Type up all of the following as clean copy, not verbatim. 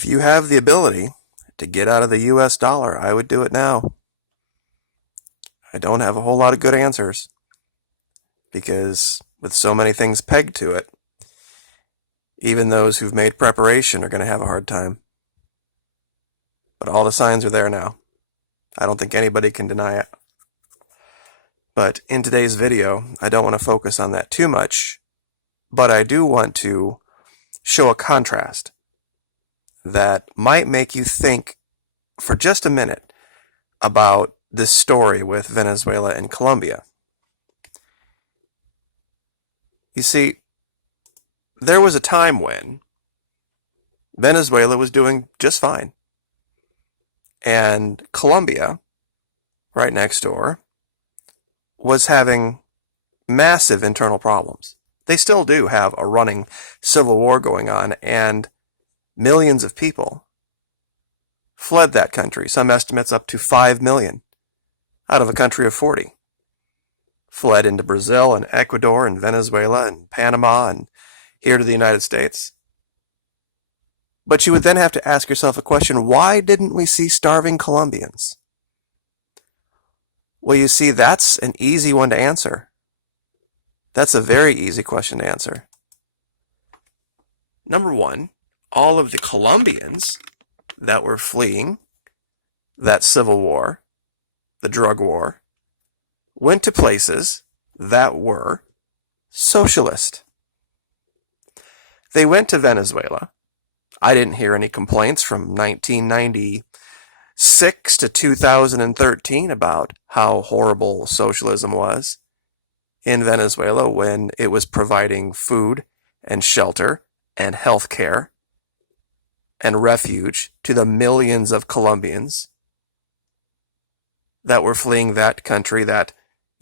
If you have the ability to get out of the US dollar, I would do it now. I don't have a whole lot of good answers because with so many things pegged to it, even those who've made preparation are going to have a hard time. But all the signs are there now. I don't think anybody can deny it. But in today's video, I don't want to focus on that too much, but I do want to show a contrast that might make you think for just a minute about this story with Venezuela and Colombia. You see, there was a time when Venezuela was doing just fine, and Colombia, right next door, was having massive internal problems. They still do have a running civil war going on, and millions of people fled that country. Some estimates up to 5 million out of a country of 40. Fled into Brazil and Ecuador and Venezuela and Panama and here to the United States. But you would then have to ask yourself a question, why didn't we see starving Colombians? Well, you see, that's an easy one to answer. That's a very easy question to answer. Number one, all of the Colombians that were fleeing that civil war, the drug war, went to places that were socialist. They went to Venezuela. I didn't hear any complaints from 1996 to 2013 about how horrible socialism was in Venezuela when it was providing food and shelter and health care and refuge to the millions of Colombians that were fleeing that country, that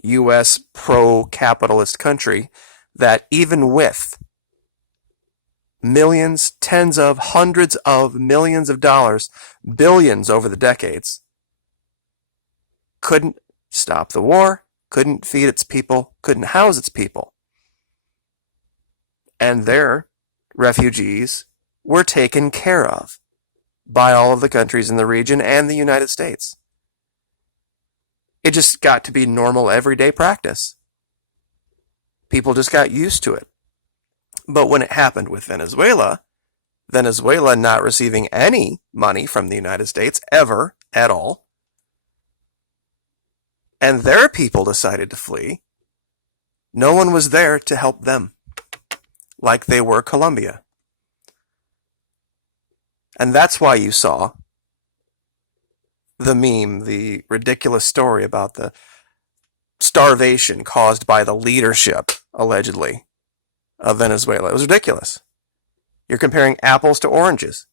U.S. pro-capitalist country, that even with millions, tens of hundreds of millions of dollars, billions over the decades, couldn't stop the war, couldn't feed its people, couldn't house its people. And their refugees were taken care of by all of the countries in the region and the United States. It just got to be normal everyday practice. People just got used to it. But when it happened with Venezuela, Venezuela not receiving any money from the United States ever at all, and their people decided to flee, no one was there to help them, like they were Colombia. And that's why you saw the meme, the ridiculous story about the starvation caused by the leadership, allegedly, of Venezuela. It was ridiculous. You're comparing apples to oranges.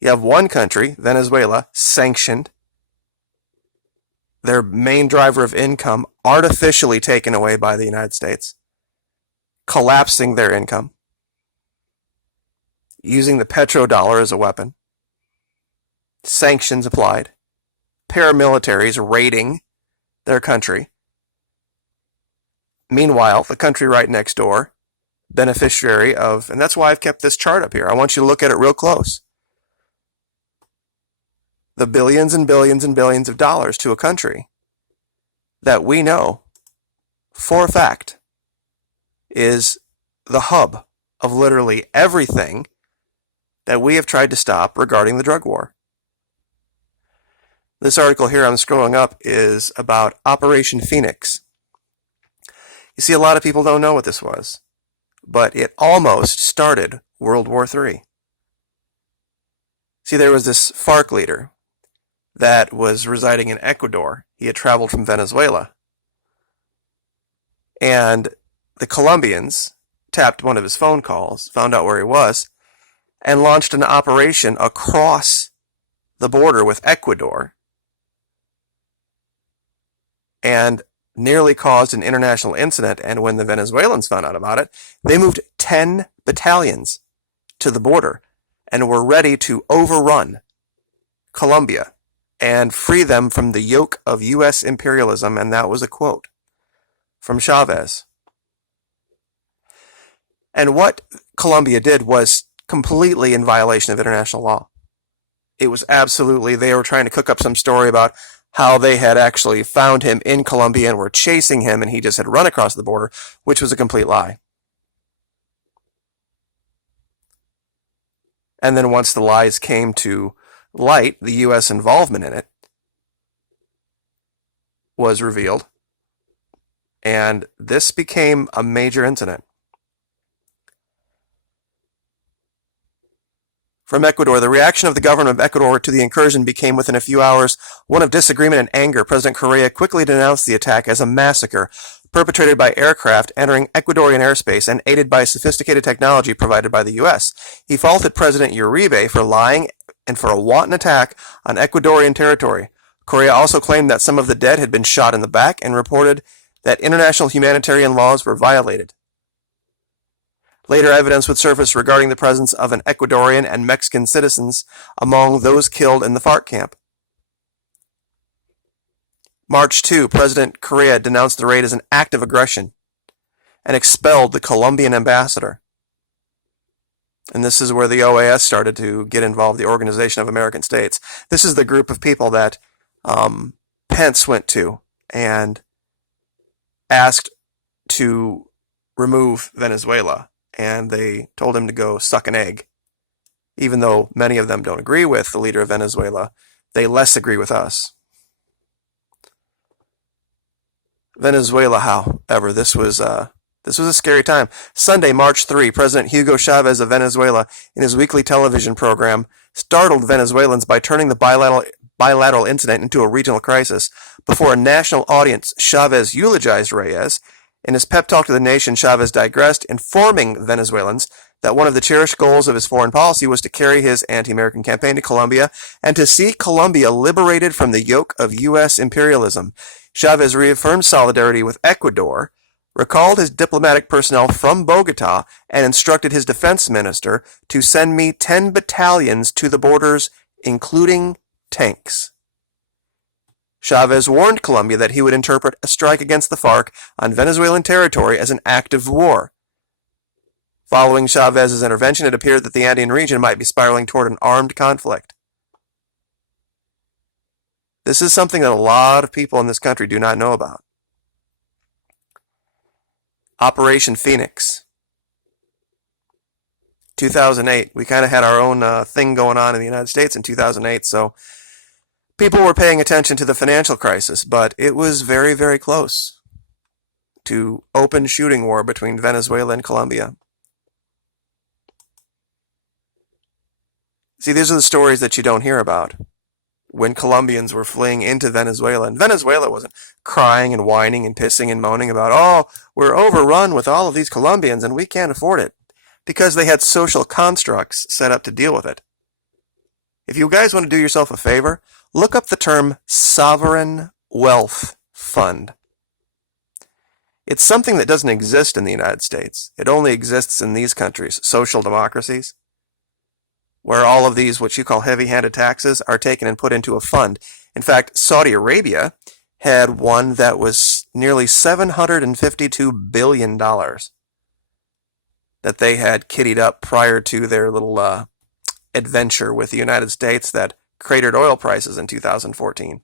You have one country, Venezuela, sanctioned, their main driver of income artificially taken away by the United States, collapsing their income, using the petrodollar as a weapon, sanctions applied, paramilitaries raiding their country. Meanwhile, the country right next door, beneficiary of, and that's why I've kept this chart up here. I want you to look at it real close. The billions and billions and billions of dollars to a country that we know for a fact is the hub of literally everything that we have tried to stop regarding the drug war. This article here I'm scrolling up is about Operation Phoenix. You see, a lot of people don't know what this was, but it almost started World War III. See, there was this FARC leader that was residing in Ecuador. He had traveled from Venezuela. And the Colombians tapped one of his phone calls, found out where he was, and launched an operation across the border with Ecuador and nearly caused an international incident. And when the Venezuelans found out about it, they moved 10 battalions to the border and were ready to overrun Colombia and free them from the yoke of U.S. imperialism, and that was a quote from Chavez. And what Colombia did was completely in violation of international law. It was absolutely, they were trying to cook up some story about how they had actually found him in Colombia and were chasing him and he just had run across the border, which was a complete lie. And then once the lies came to light, the U.S. involvement in it was revealed. And this became a major incident. From Ecuador, the reaction of the government of Ecuador to the incursion became within a few hours one of disagreement and anger. President Correa quickly denounced the attack as a massacre perpetrated by aircraft entering Ecuadorian airspace and aided by sophisticated technology provided by the U.S. He faulted President Uribe for lying and for a wanton attack on Ecuadorian territory. Correa also claimed that some of the dead had been shot in the back and reported that international humanitarian laws were violated. Later evidence would surface regarding the presence of an Ecuadorian and Mexican citizens among those killed in the FARC camp. March 2, President Correa denounced the raid as an act of aggression and expelled the Colombian ambassador. And this is where the OAS started to get involved, the Organization of American States. This is the group of people that Pence went to and asked to remove Venezuela. And they told him to go suck an egg. Even though many of them don't agree with the leader of Venezuela, they less agree with us. Venezuela, however, this was a scary time. Sunday, March 3, President Hugo Chavez of Venezuela, in his weekly television program, startled Venezuelans by turning the bilateral incident into a regional crisis. Before a national audience, Chavez eulogized Reyes. In his pep talk to the nation, Chavez digressed, informing Venezuelans that one of the cherished goals of his foreign policy was to carry his anti-American campaign to Colombia and to see Colombia liberated from the yoke of U.S. imperialism. Chavez reaffirmed solidarity with Ecuador, recalled his diplomatic personnel from Bogota, and instructed his defense minister to send me 10 battalions to the borders, including tanks. Chavez warned Colombia that he would interpret a strike against the FARC on Venezuelan territory as an act of war. Following Chavez's intervention, it appeared that the Andean region might be spiraling toward an armed conflict. This is something that a lot of people in this country do not know about. Operation Phoenix. 2008. We kind of had our own thing going on in the United States in 2008, so people were paying attention to the financial crisis, but it was very, very close to open shooting war between Venezuela and Colombia. See, these are the stories that you don't hear about. When Colombians were fleeing into Venezuela, and Venezuela wasn't crying and whining and pissing and moaning about, oh, we're overrun with all of these Colombians and we can't afford it, because they had social constructs set up to deal with it. If you guys want to do yourself a favor, look up the term sovereign wealth fund. It's something that doesn't exist in the United States. It only exists in these countries, social democracies, where all of these, what you call heavy-handed taxes, are taken and put into a fund. In fact, Saudi Arabia had one that was nearly $752 billion that they had kiddied up prior to their little adventure with the United States that cratered oil prices in 2014,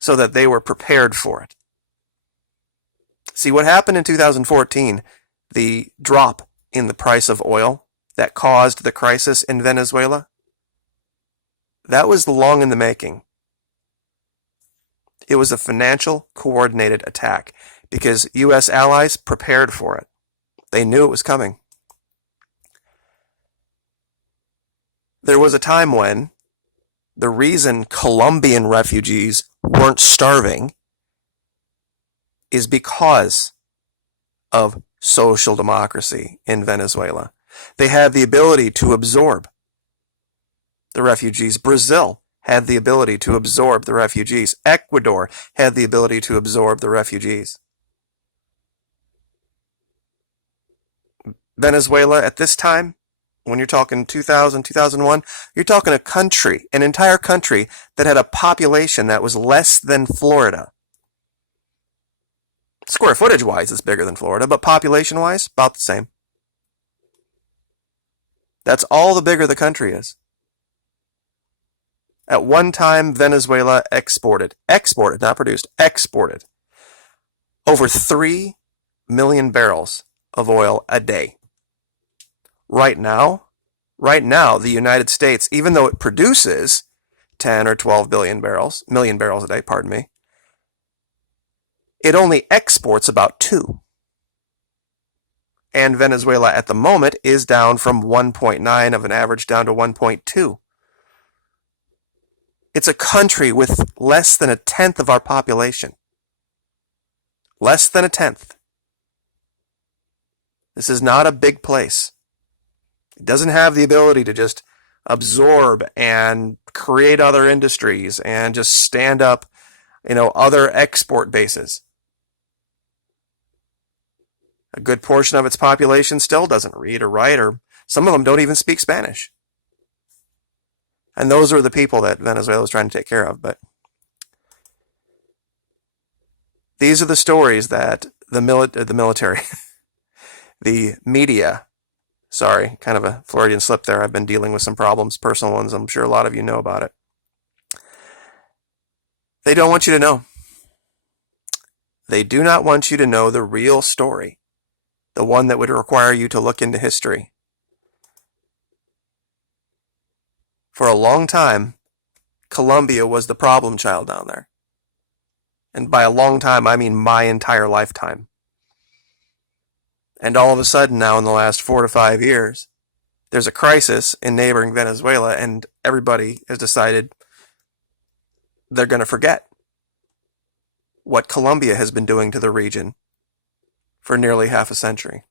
so that they were prepared for it. See, what happened in 2014, the drop in the price of oil that caused the crisis in Venezuela, that was long in the making. It was a financial coordinated attack because U.S. allies prepared for it. They knew it was coming. There was a time when the reason Colombian refugees weren't starving is because of social democracy in Venezuela. They had the ability to absorb the refugees. Brazil had the ability to absorb the refugees. Ecuador had the ability to absorb the refugees. Venezuela at this time, when you're talking 2000, 2001, you're talking a country, an entire country that had a population that was less than Florida. Square footage-wise, it's bigger than Florida, but population-wise, about the same. That's all the bigger the country is. At one time, Venezuela exported, not produced, exported over 3 million barrels of oil a day. Right now, the United States, even though it produces 10 or 12 million barrels a day, it only exports about 2. And Venezuela at the moment is down from 1.9 of an average down to 1.2. It's a country with less than a tenth of our population. Less than a tenth. This is not a big place. It doesn't have the ability to just absorb and create other industries and just stand up, other export bases. A good portion of its population still doesn't read or write, or some of them don't even speak Spanish. And those are the people that Venezuela is trying to take care of. But these are the stories that the military, the media, sorry, kind of a Freudian slip there. I've been dealing with some problems, personal ones. I'm sure a lot of you know about it. They don't want you to know. They do not want you to know the real story, the one that would require you to look into history. For a long time, Colombia was the problem child down there. And by a long time, I mean my entire lifetime. And all of a sudden now, in the last 4 to 5 years, there's a crisis in neighboring Venezuela, and everybody has decided they're going to forget what Colombia has been doing to the region for nearly half a century.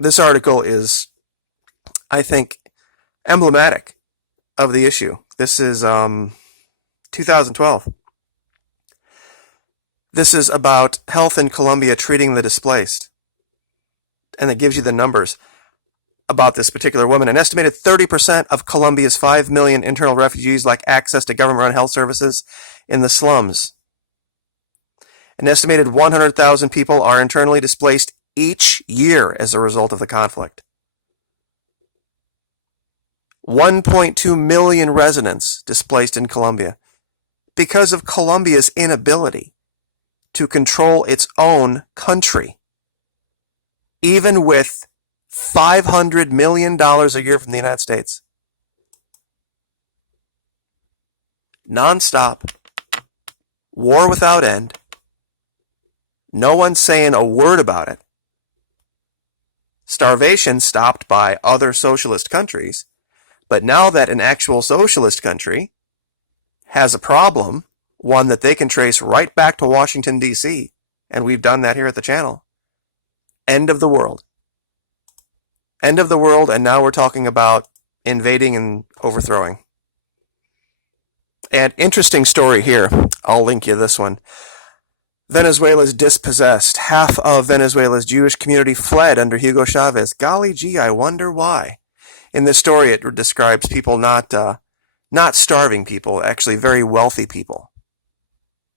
This article is, I think, emblematic of the issue. This is 2012. This is about health in Colombia treating the displaced. And it gives you the numbers about this particular woman. An estimated 30% of Colombia's 5 million internal refugees lack access to government-run health services in the slums. An estimated 100,000 people are internally displaced each year as a result of the conflict. 1.2 million residents displaced in Colombia because of Colombia's inability to control its own country. Even with $500 million a year from the United States. Non-stop. War without end. No one's saying a word about it. Starvation stopped by other socialist countries. But now that an actual socialist country has a problem, one that they can trace right back to Washington, D.C., and we've done that here at the channel, end of the world. End of the world, and now we're talking about invading and overthrowing. And interesting story here. I'll link you this one. Venezuela's dispossessed. Half of Venezuela's Jewish community fled under Hugo Chavez. Golly gee, I wonder why. In this story, it describes people not starving people, actually very wealthy people,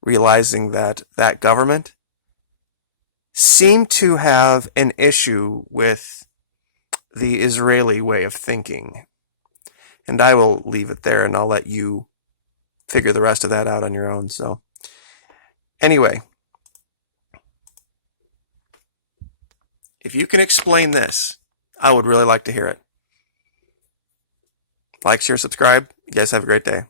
realizing that that government seemed to have an issue with the Israeli way of thinking. And I will leave it there, and I'll let you figure the rest of that out on your own. So, anyway, if you can explain this, I would really like to hear it. Like, share, subscribe. You guys have a great day.